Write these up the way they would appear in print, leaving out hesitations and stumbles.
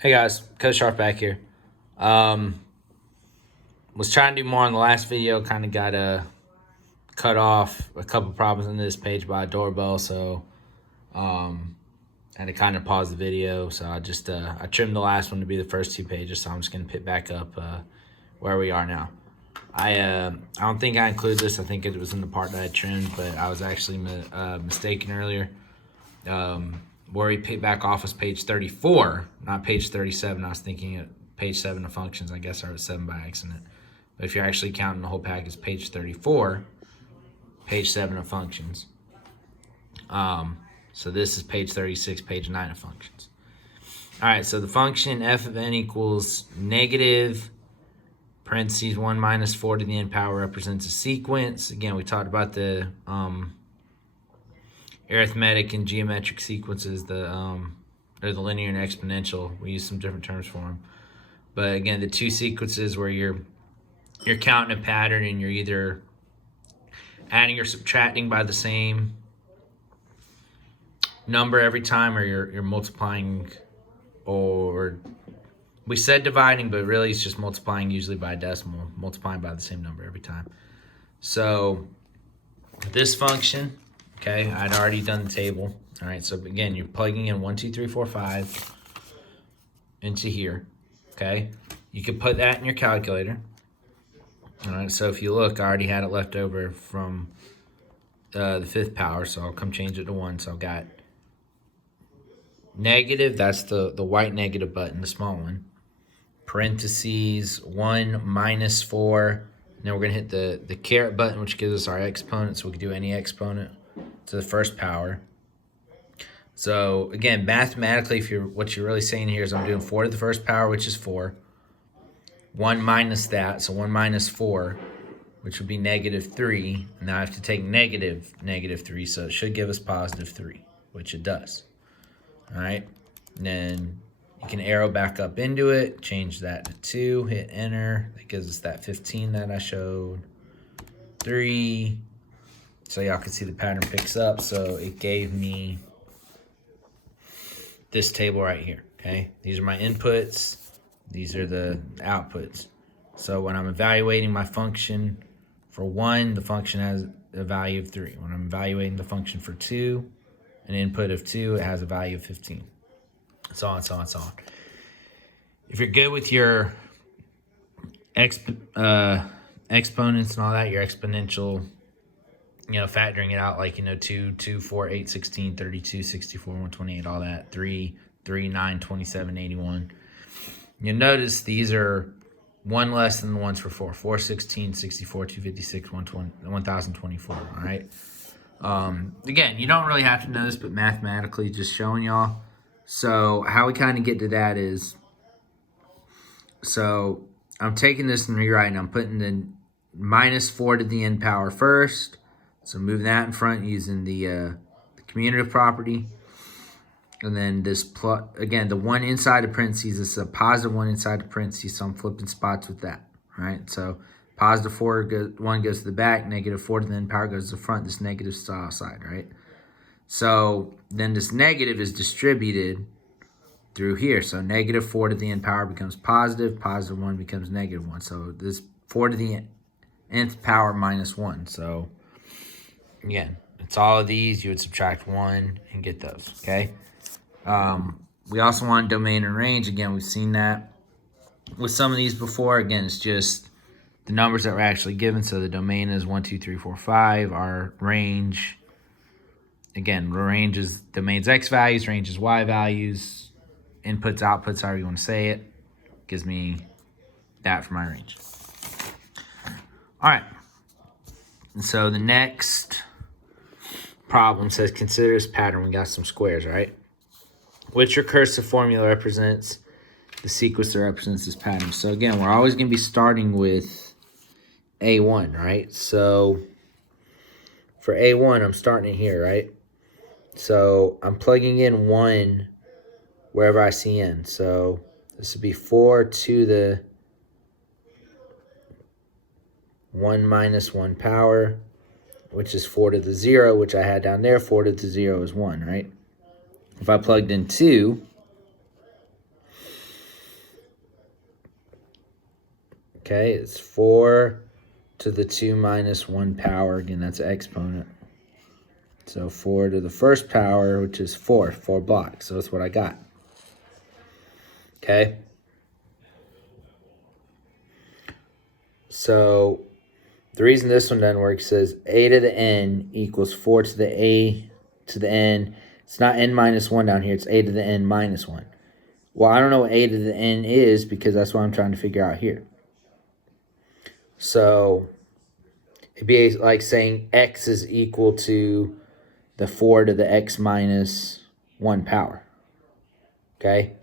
Hey guys, Coach Sharp back here. Um, was trying to do more on the last video. Kind of got cut off a couple problems in this page by a doorbell, so had to kind of pause the video. So I trimmed the last one to be the first two pages. So I'm just gonna pick back up where we are now. I don't think I included this. I think it was in the part that I trimmed, but I was actually mistaken earlier. Where we picked back off was page 34, not page 37. I was thinking at page 7 of functions. I guess I wrote 7 by accident. But if you're actually counting the whole pack, it's page 34, page 7 of functions. So this is page 36, page 9 of functions. All right, so the function f of n equals negative, parentheses 1 minus 4 to the n power represents a sequence. Again, we talked about the arithmetic and geometric sequences, the linear and exponential. We use some different terms for them. But again, the two sequences where you're counting a pattern and you're either adding or subtracting by the same number every time, or you're multiplying, or we said dividing, but really it's just multiplying, usually by a decimal, multiplying by the same number every time. So this function, okay, I'd already done the table. All right, so again, you're plugging in 1, 2, 3, 4, 5 into here, okay? You could put that in your calculator. All right, so if you look, I already had it left over from the fifth power, so I'll come change it to 1. So I've got negative, that's the white negative button, the small one, parentheses 1 minus 4. Then we're going to hit the caret button, which gives us our exponent, so we can do any exponent to the first power. So again, mathematically, what you're really saying here is I'm doing 4 to the first power, which is 4. 1 minus that, so 1 minus 4, which would be negative 3. Now I have to take negative 3, so it should give us positive 3, which it does. All right, and then you can arrow back up into it, change that to 2, hit enter. That gives us that 15 that I showed. 3. So y'all can see the pattern picks up. So it gave me this table right here, okay? These are my inputs. These are the outputs. So when I'm evaluating my function for 1, the function has a value of 3. When I'm evaluating the function for 2, an input of 2, it has a value of 15. So on, so on, so on. If you're good with your exponents and all that, your exponential, factoring it out, like, 2, 2, 4, 8, 16, 32, 64, 128, all that, 3, 9, 27, 81. You'll notice these are 1 less than the ones for 4. 4, 16, 64, 256, 1024, all right? Again, you don't really have to know this, but mathematically, just showing y'all. So how we kind of get to that is, so I'm taking this and rewriting. I'm putting the minus 4 to the n power first. So move that in front using the commutative property. And then this again, the 1 inside the parentheses is a positive 1 inside the parentheses, so I'm flipping spots with that. All right, so positive 1 goes to the back, negative 4 to the n power goes to the front, this negative is outside, right? So then this negative is distributed through here. So negative 4 to the n power becomes positive, positive 1 becomes negative 1. So this 4 to the nth power minus 1. So again, it's all of these. You would subtract 1 and get those, okay? We also want domain and range. Again, we've seen that with some of these before. Again, it's just the numbers that were actually given. So the domain is 1, 2, 3, 4, 5. Our range, again, range is domain's x values, range is y values, inputs, outputs, however you want to say it. Gives me that for my range. All right. And so the next problem says consider this pattern. We got some squares, right? Which recursive formula represents the sequence that represents this pattern? So again, we're always going to be starting with A1, right? So for A1, I'm starting it here, right? So I'm plugging in 1 wherever I see n. So this would be 4 to the 1 minus 1 power, which is 4 to the 0, which I had down there. 4 to the 0 is 1, right? If I plugged in 2, Okay, it's 4 to the 2 minus 1 power. Again, that's an exponent. So 4 to the first power, which is 4 blocks. So that's what I got. Okay. So the reason this one doesn't work says a to the n equals 4 to the a to the n. It's not n minus 1 down here. It's a to the n minus 1. Well, I don't know what a to the n is because that's what I'm trying to figure out here. So it'd be like saying x is equal to the 4 to the x minus 1 power. Okay?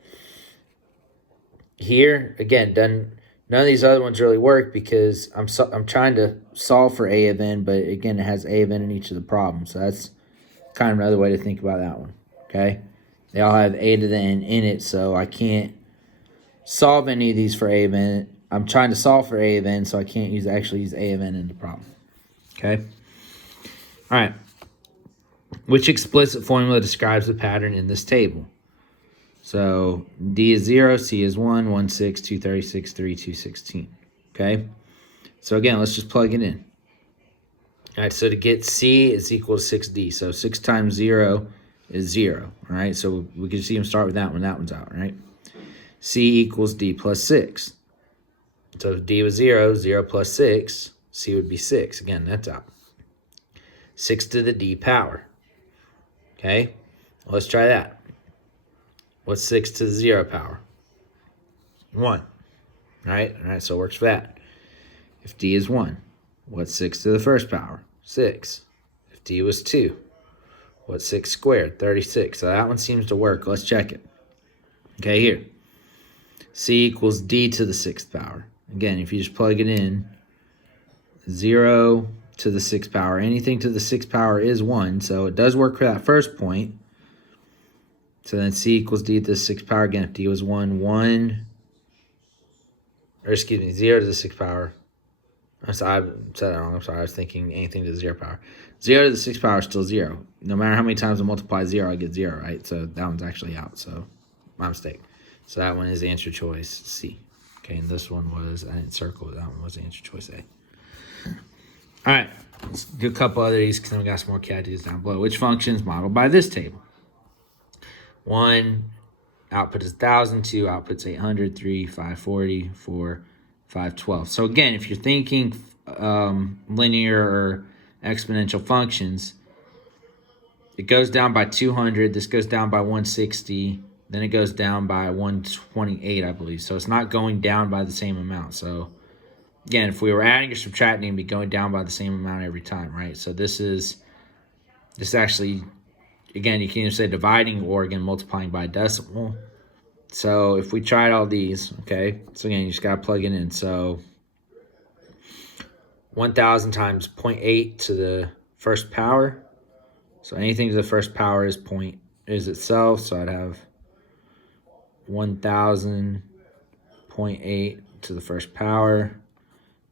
Here, again, none of these other ones really work because I'm trying to solve for a of n, but again, it has a of n in each of the problems. So that's kind of another way to think about that one. Okay? They all have a to the n in it, so I can't solve any of these for a of n. I'm trying to solve for a of n, so I can't actually use a of n in the problem. Okay? All right. Which explicit formula describes the pattern in this table? So D is 0, C is 1, 1, 6, 2, 36, 3, 2, 16. Okay? So again, let's just plug it in. All right, so to get C is equal to 6D. So 6 times 0 is 0. All right, so we can see them start with that one. That one's out, right? C equals D plus 6. So if D was 0, 0 plus 6, C would be 6. Again, that's out. 6 to the D power. Okay, let's try that. What's 6 to the 0 power? 1. Right? All right, so it works for that. If D is 1, what's 6 to the first power? 6. If D was 2, what's 6 squared? 36. So that one seems to work. Let's check it. Okay, here. C equals D to the 6th power. Again, if you just plug it in, 0 to the 6th power. Anything to the 6th power is 1, so it does work for that first point. So then C equals D to the 6th power. Again, if D was 1, 1, or excuse me, 0 to the 6th power. I'm sorry, I said that wrong. I'm sorry, I was thinking anything to the 0 power. 0 to the 6th power is still 0. No matter how many times I multiply 0, I get 0, right? So that one's actually out, so my mistake. So that one is answer choice C. Okay, and this one was, I didn't circle it. That one was answer choice A. All right, let's do a couple other of these because then we got some more categories down below. Which function is modeled by this table? 1, output is 1,000. 2, output's 800. 3, 540. 4, 512. So again, if you're thinking linear or exponential functions, it goes down by 200. This goes down by 160. Then it goes down by 128, I believe. So it's not going down by the same amount. So again, if we were adding or subtracting, it'd be going down by the same amount every time, right? So this actually, again, you can either say dividing or again multiplying by decimal. So if we tried all these, okay, so again, you just got to plug it in. So 1,000 times 0.8 to the first power. So anything to the first power is itself. So I'd have 1,000 0.8 to the first power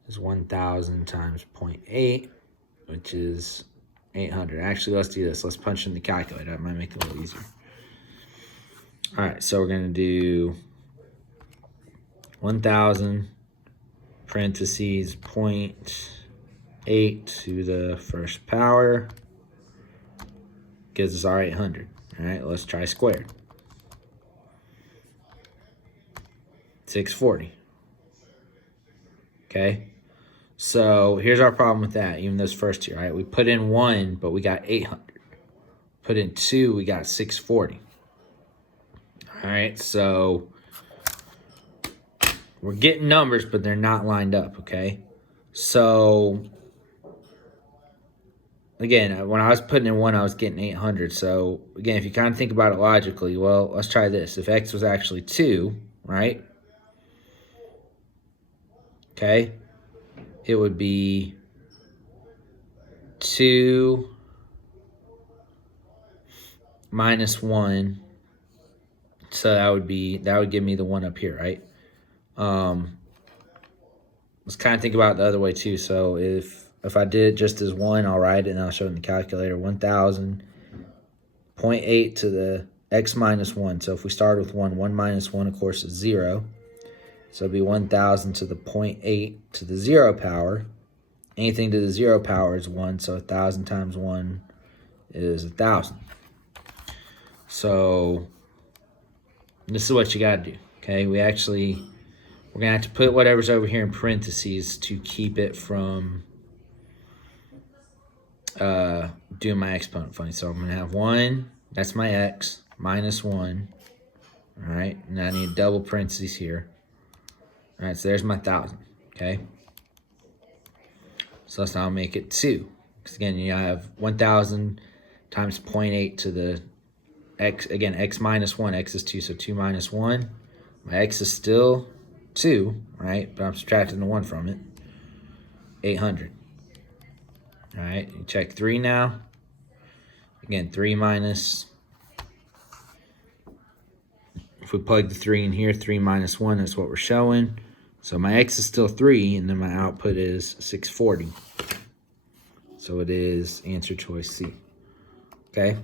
is 1,000 times 0.8, which is 800. Actually, let's do this. Let's punch in the calculator. That might make it a little easier. All right, so we're going to do 1,000 parentheses 0.8 to the first power gives us our 800. All right, let's try squared. 640. Okay, so here's our problem with that, even those first two, right? We put in 1, but we got 800. Put in 2, we got 640. All right, so we're getting numbers, but they're not lined up, okay? So, again, when I was putting in 1, I was getting 800. So, again, if you kind of think about it logically, well, let's try this. If x was actually 2, right? Okay, it would be 2 minus 1. So that would give me the 1 up here, right? Let's kind of think about it the other way too. So if I did it just as 1, I'll write it and I'll show it in the calculator. 1,000 0.8 to the x minus 1. So if we start with 1, 1 minus 1, of course, is 0. So it'd be 1,000 to the 0.8 to the 0 power. Anything to the 0 power is 1, so 1,000 times 1 is 1,000. So this is what you got to do, okay? We're going to have to put whatever's over here in parentheses to keep it from doing my exponent funny. So I'm going to have 1, that's my x, minus 1. All right, now I need double parentheses here. All right, so there's my 1,000, okay? So let's now make it 2. Because again, you have 1,000 times 0.8 to the x, again, x minus 1, x is 2, so 2 minus 1. My x is still 2, right? But I'm subtracting the 1 from it. 800. All right, you check 3 now. Again, 3 minus, if we plug the 3 in here, 3 minus 1 is what we're showing. So my x is still 3, and then my output is 640. So it is answer choice C. Okay?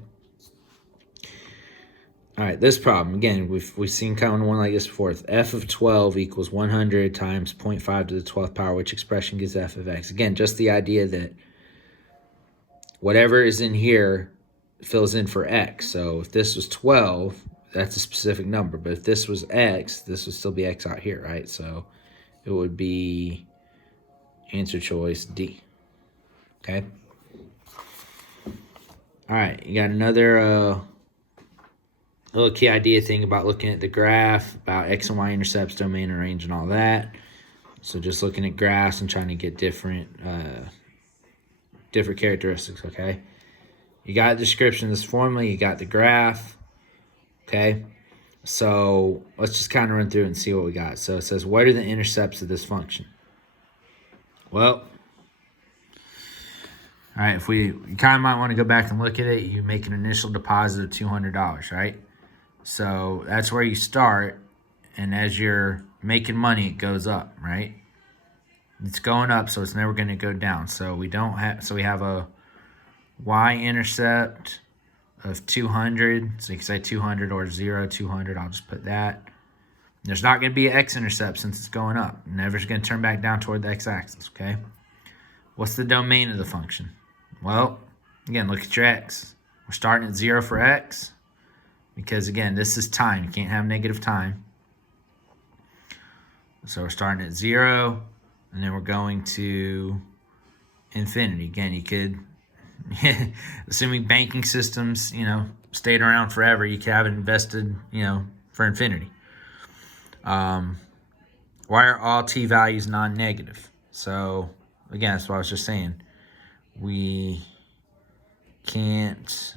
All right, this problem, again, we've seen kind of one like this before. It's f of 12 equals 100 times 0.5 to the 12th power. Which expression gives f of x? Again, just the idea that whatever is in here fills in for x. So if this was 12, that's a specific number. But if this was x, this would still be x out here, right? So it would be answer choice D. Okay? All right, you got another little key idea thing about looking at the graph, about x and y intercepts, domain and range and all that. So just looking at graphs and trying to get different characteristics, okay? You got a description of this formula, you got the graph, okay? So let's just kind of run through it and see what we got. So it says, what are the intercepts of this function? Well, all right, if you kind of might want to go back and look at it, you make an initial deposit of $200, right? So that's where you start, and as you're making money, it goes up, right? It's going up, so it's never going to go down. So we have a y-intercept of 200. So you can say 200 or 0, 200. I'll just put that. There's not going to be an x-intercept since it's going up. Never is going to turn back down toward the x-axis, okay? What's the domain of the function? Well, again, look at your x. We're starting at 0 for x because, again, this is time. You can't have negative time. So we're starting at 0, and then we're going to infinity. Again, you could, assuming banking systems, stayed around forever, you could have it invested, for infinity. Why are all t values non-negative? So, again, that's what I was just saying. We can't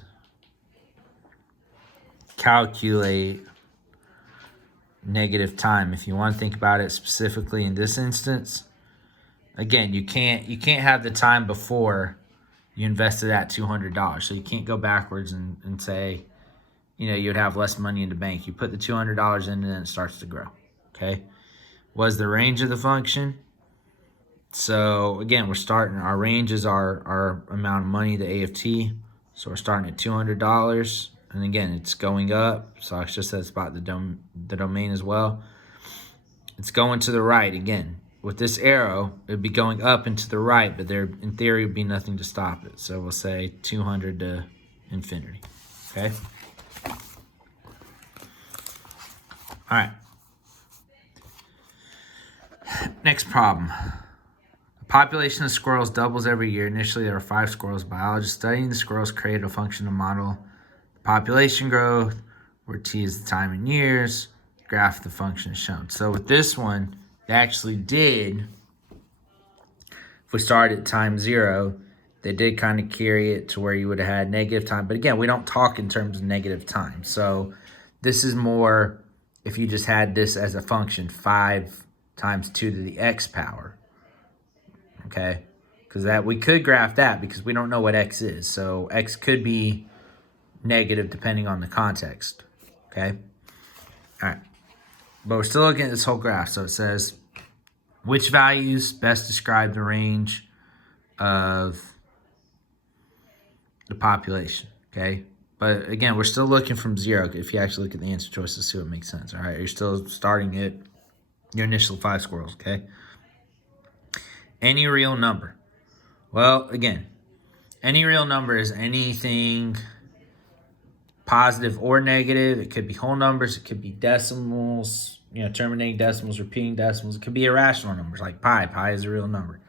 calculate negative time. If you want to think about it specifically in this instance, again, you can't have the time before you invested that $200. So you can't go backwards and say, you'd have less money in the bank. You put the $200 in and then it starts to grow. Okay? What's the range of the function? So again, we're starting, our range is our amount of money, the A of t. So we're starting at $200. And again, it's going up. So I just said it's about the domain as well. It's going to the right again. With this arrow, it would be going up and to the right, but there, in theory, would be nothing to stop it. So we'll say 200 to infinity. Okay? All right. Next problem. The population of squirrels doubles every year. Initially, there were 5 squirrels. Biologists studying the squirrels created a function to model the population growth, where t is the time in years. Graph of the function is shown. So with this one, they actually did, if we started at time 0, they did kind of carry it to where you would have had negative time. But again, we don't talk in terms of negative time. So this is more if you just had this as a function, 5 times 2 to the x power. Okay? Because that we could graph that because we don't know what x is. So x could be negative depending on the context. Okay? All right. But we're still looking at this whole graph. So it says, which values best describe the range of the population? Okay? But again, we're still looking from 0. If you actually look at the answer choices, see what makes sense. All right? You're still starting at your initial 5 squirrels, okay? Any real number. Well, again, any real number is anything positive or negative. It could be whole numbers. It could be decimals, terminating decimals, repeating decimals. It could be irrational numbers like pi. Pi is a real number.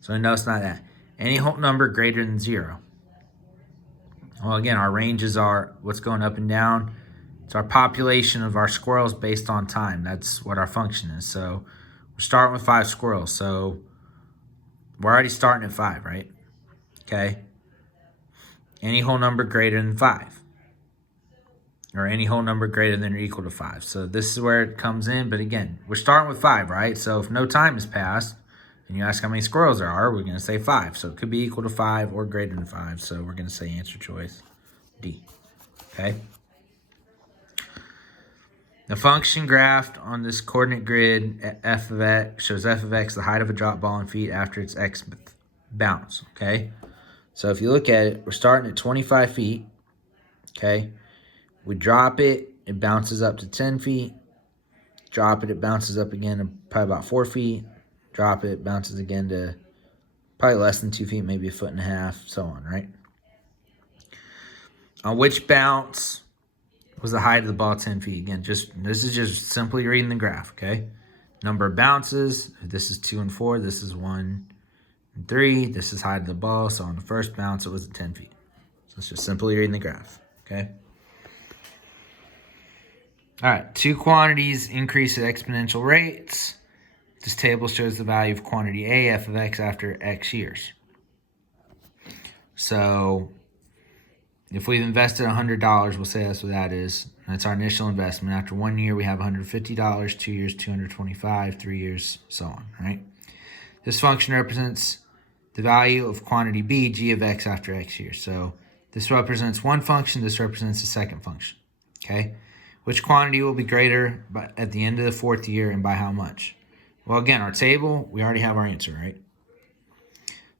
So no, it's not that. Any whole number greater than 0. Well, again, our ranges are what's going up and down. It's our population of our squirrels based on time. That's what our function is. So we're starting with 5 squirrels. So we're already starting at 5, right? Okay. Any whole number greater than 5. Or any whole number greater than or equal to 5. So this is where it comes in. But again, we're starting with 5, right? So if no time has passed, and you ask how many squirrels there are, we're going to say 5. So it could be equal to 5 or greater than 5. So we're going to say answer choice D. Okay? The function graphed on this coordinate grid, f of x, shows f of x the height of a drop ball in feet after its x bounce. Okay? So if you look at it, we're starting at 25 feet. Okay? We drop it, it bounces up to 10 feet. Drop it, it bounces up again to probably about 4 feet. Drop it, bounces again to probably less than 2 feet, maybe 1.5 feet, so on, right? On which bounce was the height of the ball 10 feet? Again, this is just simply reading the graph, okay? Number of bounces, if this is 2 and 4, this is 1 and 3, this is height of the ball, so on the first bounce it was at 10 feet. So it's just simply reading the graph, okay? All right, 2 quantities increase at exponential rates. This table shows the value of quantity A, f of x, after x years. So if we've invested $100, we'll say that's what that is. That's our initial investment. After 1 year, we have $150, 2 years, $225, 3 years, so on, right? This function represents the value of quantity B, g of x, after x years. So this represents one function, this represents the second function, okay? Which quantity will be greater at the end of the 4th year and by how much? Well, again, our table, we already have our answer, right?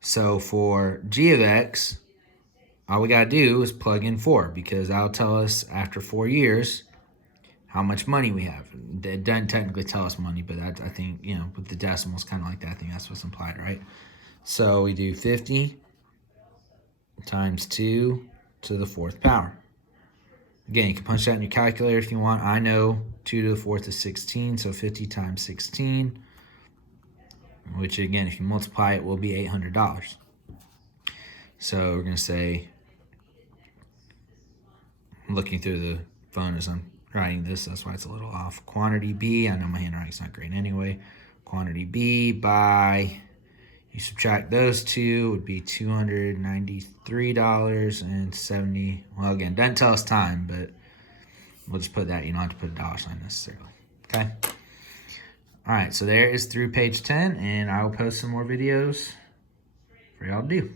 So for g of x, all we got to do is plug in 4 because that'll tell us after 4 years how much money we have. It doesn't technically tell us money, but I think, with the decimals kind of like that, I think that's what's implied, right? So we do 50 times 2 to the 4th power. Again, you can punch that in your calculator if you want. I know 2 to the 4th is 16, so 50 times 16, which again, if you multiply it, will be $800. So we're going to say, I'm looking through the phone as I'm writing this, that's why it's a little off. Quantity B, I know my handwriting's not great anyway. Quantity B by, you subtract those two, would be $293.70. Well, again, doesn't tell us time, but we'll just put that. You don't have to put a dollar sign necessarily. Okay? All right, so there is through page 10, and I will post some more videos for y'all to do.